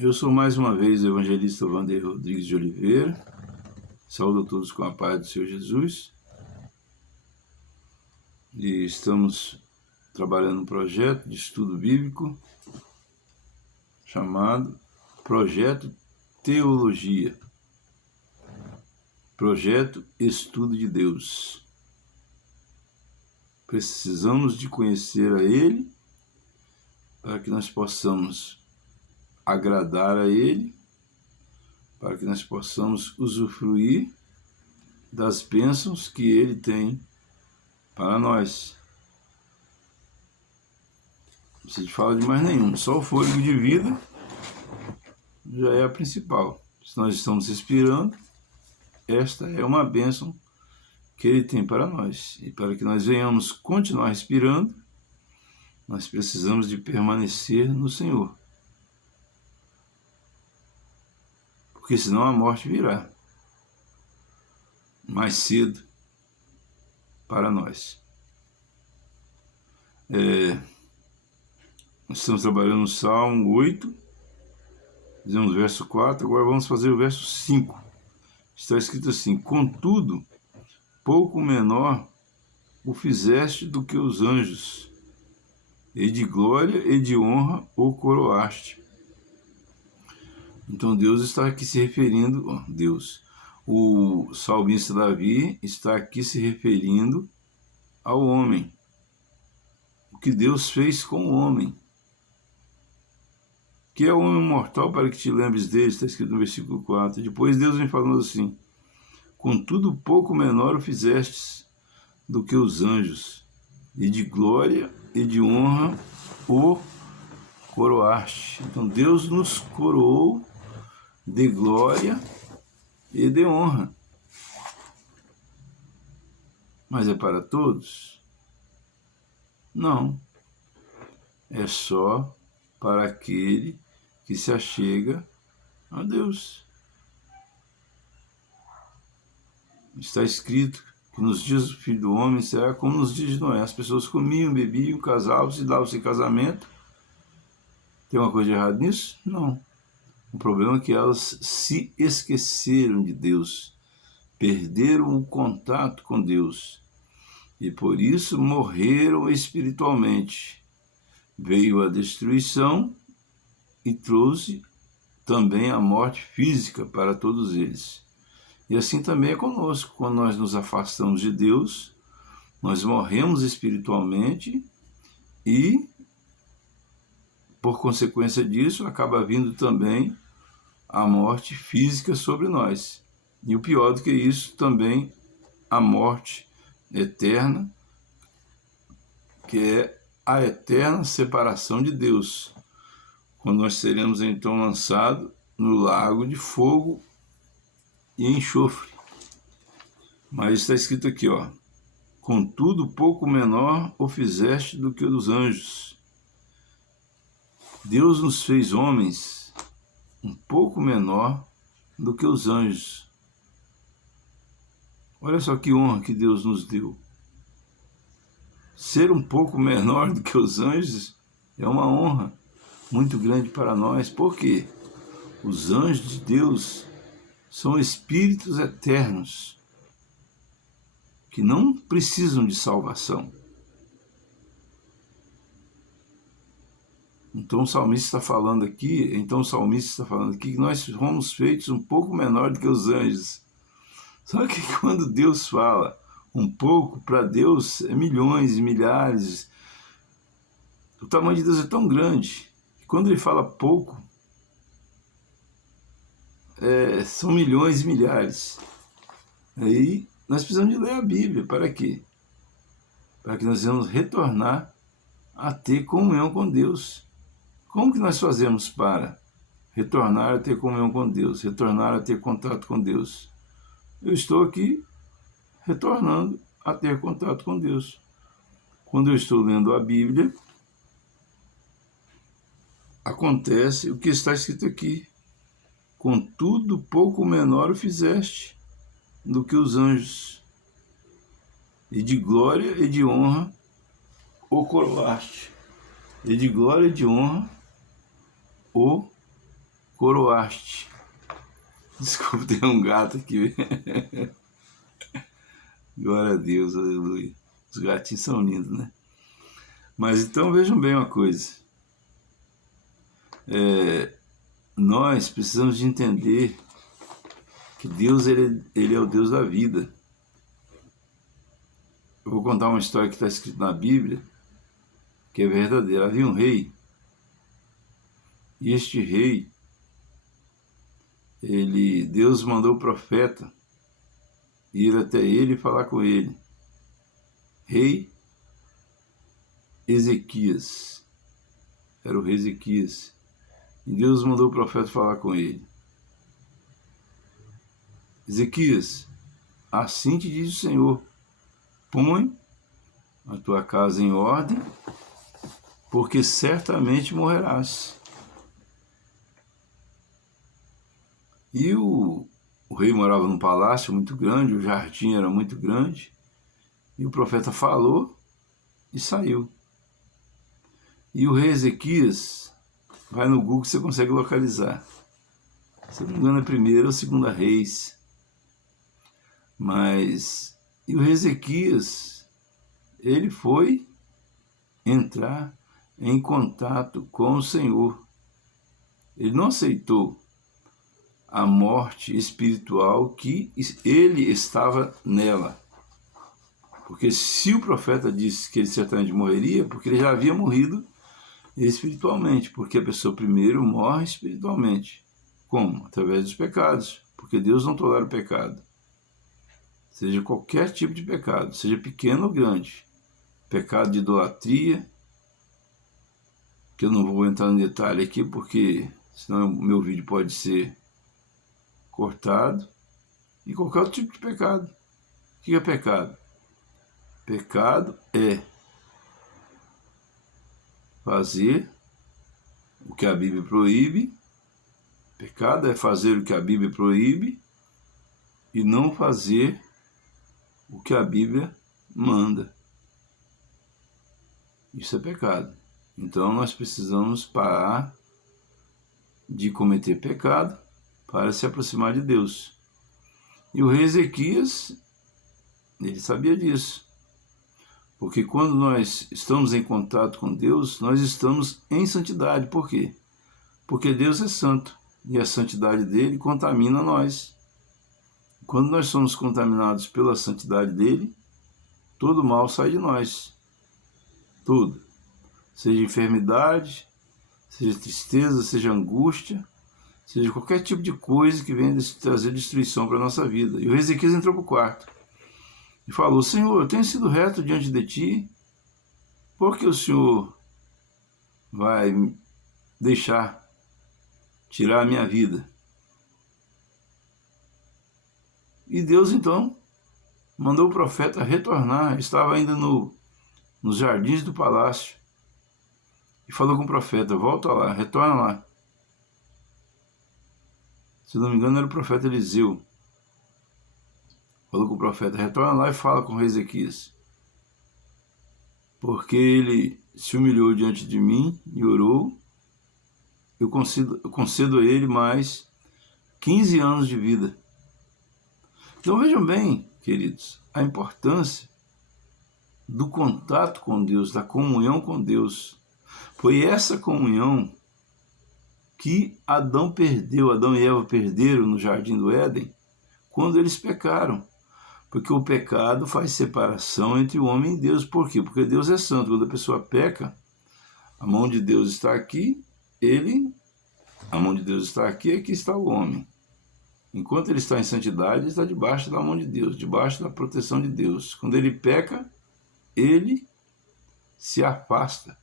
Eu sou mais uma vez o evangelista Wander Rodrigues de Oliveira. Saúdo a todos com a paz do Senhor Jesus. E estamos trabalhando um projeto de estudo bíblico chamado Projeto Teologia. Projeto Estudo de Deus. Precisamos de conhecer a Ele para que nós possamos agradar a Ele, para que nós possamos usufruir das bênçãos que Ele tem para nós. Não precisa falar de mais nenhum, só o fôlego de vida já é a principal. Se nós estamos respirando, esta é uma bênção que Ele tem para nós. E para que nós venhamos continuar respirando, nós precisamos de permanecer no Senhor. Porque senão a morte virá mais cedo para nós. Nós estamos trabalhando no Salmo 8, fizemos o verso 4, agora vamos fazer o verso 5. Está escrito assim: contudo, pouco menor o fizeste do que os anjos, e de glória e de honra o coroaste. Então Deus está aqui se referindo, o salmista Davi está aqui se referindo ao homem. O que Deus fez com o homem. Que é o homem mortal para que te lembres dele, está escrito no versículo 4. Depois Deus vem falando assim: contudo pouco menor o fizestes do que os anjos, e de glória e de honra o coroaste. Então Deus nos coroou de glória e de honra. Mas é para todos? Não. É só para aquele que se achega a Deus. Está escrito que nos dias do Filho do Homem será como nos dias de Noé. As pessoas comiam, bebiam, casavam-se, davam-se em casamento. Tem uma coisa errada nisso? Não. O problema é que elas se esqueceram de Deus, perderam o contato com Deus e por isso morreram espiritualmente. Veio a destruição e trouxe também a morte física para todos eles. E assim também é conosco. Quando nós nos afastamos de Deus, nós morremos espiritualmente e, por consequência disso, acaba vindo também a morte física sobre nós. E o pior do que isso, também a morte eterna, que é a eterna separação de Deus, quando nós seremos então lançados no lago de fogo e enxofre. Mas está escrito aqui, contudo pouco menor o fizeste do que os anjos. Deus nos fez homens um pouco menor do que os anjos. Olha só que honra que Deus nos deu. Ser um pouco menor do que os anjos é uma honra muito grande para nós. Por quê? Os anjos de Deus são espíritos eternos que não precisam de salvação. Então o salmista está falando aqui que nós fomos feitos um pouco menor do que os anjos. Só que quando Deus fala um pouco, para Deus é milhões e milhares. O tamanho de Deus é tão grande que quando Ele fala pouco, são milhões e milhares. Aí nós precisamos de ler a Bíblia. Para quê? Para que nós venhamos retornar a ter comunhão com Deus. Como que nós fazemos para retornar a ter comunhão com Deus, retornar a ter contato com Deus? Eu estou aqui retornando a ter contato com Deus. Quando eu estou lendo a Bíblia, acontece o que está escrito aqui: contudo pouco menor o fizeste do que os anjos, e de glória e de honra o coroaste. E de glória e de honra o coroaste. Desculpa, tem um gato aqui. Glória a Deus, aleluia. Os gatinhos são lindos, né? Mas então vejam bem uma coisa. Nós precisamos de entender que Deus ele é o Deus da vida. Eu vou contar uma história que está escrita na Bíblia, que é verdadeira. Havia um rei, e este rei, Deus mandou o profeta ir até ele e falar com ele. Rei Ezequias, era o rei Ezequias, e Deus mandou o profeta falar com ele. Ezequias, assim te diz o Senhor, põe a tua casa em ordem, porque certamente morrerás. E o rei morava num palácio muito grande, o jardim era muito grande, e o profeta falou e saiu. E o rei Ezequias, vai no Google que você consegue localizar. Se não me engano é 1ª ou 2ª Reis. E o rei Ezequias, ele foi entrar em contato com o Senhor. Ele não aceitou a morte espiritual que ele estava nela. Porque se o profeta disse que ele certamente morreria, porque ele já havia morrido espiritualmente, porque a pessoa primeiro morre espiritualmente. Como? Através dos pecados, porque Deus não tolera o pecado. Seja qualquer tipo de pecado, seja pequeno ou grande. Pecado de idolatria, que eu não vou entrar no detalhe aqui, porque senão o meu vídeo pode ser cortado, e qualquer outro tipo de pecado. O que é pecado? Pecado é fazer o que a Bíblia proíbe. Pecado é fazer o que a Bíblia proíbe e não fazer o que a Bíblia manda. Isso é pecado. Então nós precisamos parar de cometer pecado para se aproximar de Deus. E o rei Ezequias, ele sabia disso. Porque quando nós estamos em contato com Deus, nós estamos em santidade. Por quê? Porque Deus é santo e a santidade dele contamina nós. Quando nós somos contaminados pela santidade dele, todo mal sai de nós. Tudo. Seja enfermidade, seja tristeza, seja angústia, seja qualquer tipo de coisa que venha trazer destruição para a nossa vida. E o rei Ezequias entrou para o quarto e falou: Senhor, eu tenho sido reto diante de ti, por que o Senhor vai deixar tirar a minha vida? E Deus então mandou o profeta retornar, estava ainda nos jardins do palácio, e falou com o profeta: volta lá, retorna lá. Se não me engano era o profeta Eliseu. Falou com o profeta: retorna lá e fala com o rei Ezequias, porque ele se humilhou diante de mim e orou. Eu concedo a ele mais 15 anos de vida. Então vejam bem, queridos, a importância do contato com Deus, da comunhão com Deus. Foi essa comunhão que Adão e Eva perderam no jardim do Éden quando eles pecaram. Porque o pecado faz separação entre o homem e Deus. Por quê? Porque Deus é santo. Quando a pessoa peca, a mão de Deus está aqui, a mão de Deus está aqui, aqui está o homem. Enquanto ele está em santidade, ele está debaixo da mão de Deus, debaixo da proteção de Deus. Quando ele peca, ele se afasta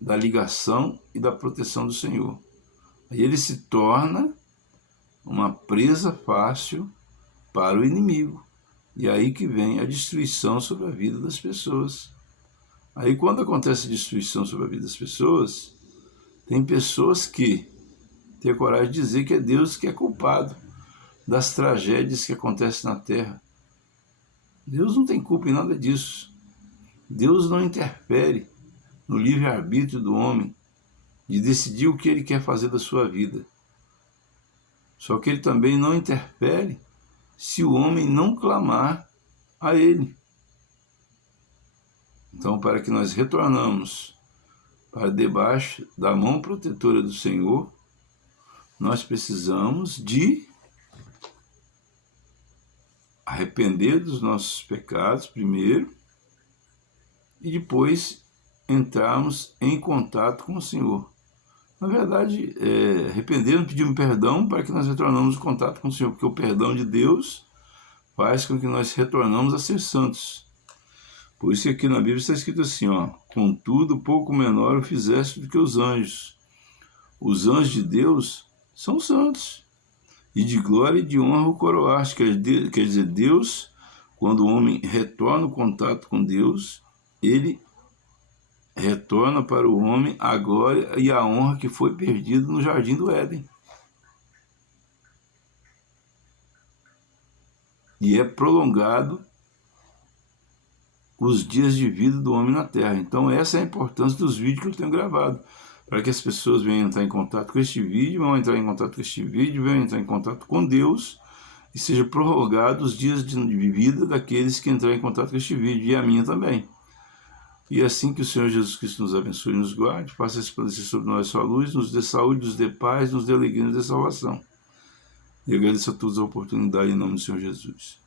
da ligação e da proteção do Senhor. Aí ele se torna uma presa fácil para o inimigo. E aí que vem a destruição sobre a vida das pessoas. Aí quando acontece a destruição sobre a vida das pessoas, tem pessoas que têm coragem de dizer que é Deus que é culpado das tragédias que acontecem na terra. Deus não tem culpa em nada disso. Deus não interfere no livre-arbítrio do homem de decidir o que ele quer fazer da sua vida. Só que ele também não interfere se o homem não clamar a ele. Então, para que nós retornamos para debaixo da mão protetora do Senhor, nós precisamos de arrepender dos nossos pecados primeiro e depois entrarmos em contato com o Senhor. Na verdade, arrependendo, pedimos perdão para que nós retornamos em contato com o Senhor, porque o perdão de Deus faz com que nós retornamos a ser santos. Por isso que aqui na Bíblia está escrito assim, contudo, pouco menor o fizeste do que os anjos. Os anjos de Deus são santos, e de glória e de honra o coroaste. Quer dizer, Deus, quando o homem retorna o contato com Deus, ele retorna para o homem a glória e a honra que foi perdida no jardim do Éden. E é prolongado os dias de vida do homem na Terra. Então essa é a importância dos vídeos que eu tenho gravado, para que as pessoas venham entrar em contato com este vídeo, venham entrar em contato com este vídeo, venham entrar em contato com Deus, e seja prorrogado os dias de vida daqueles que entrarem em contato com este vídeo, e a minha também. E assim que o Senhor Jesus Cristo nos abençoe e nos guarde, faça resplandecer sobre nós sua luz, nos dê saúde, nos dê paz, nos dê alegria, nos dê salvação. E agradeço a todos a oportunidade em nome do Senhor Jesus.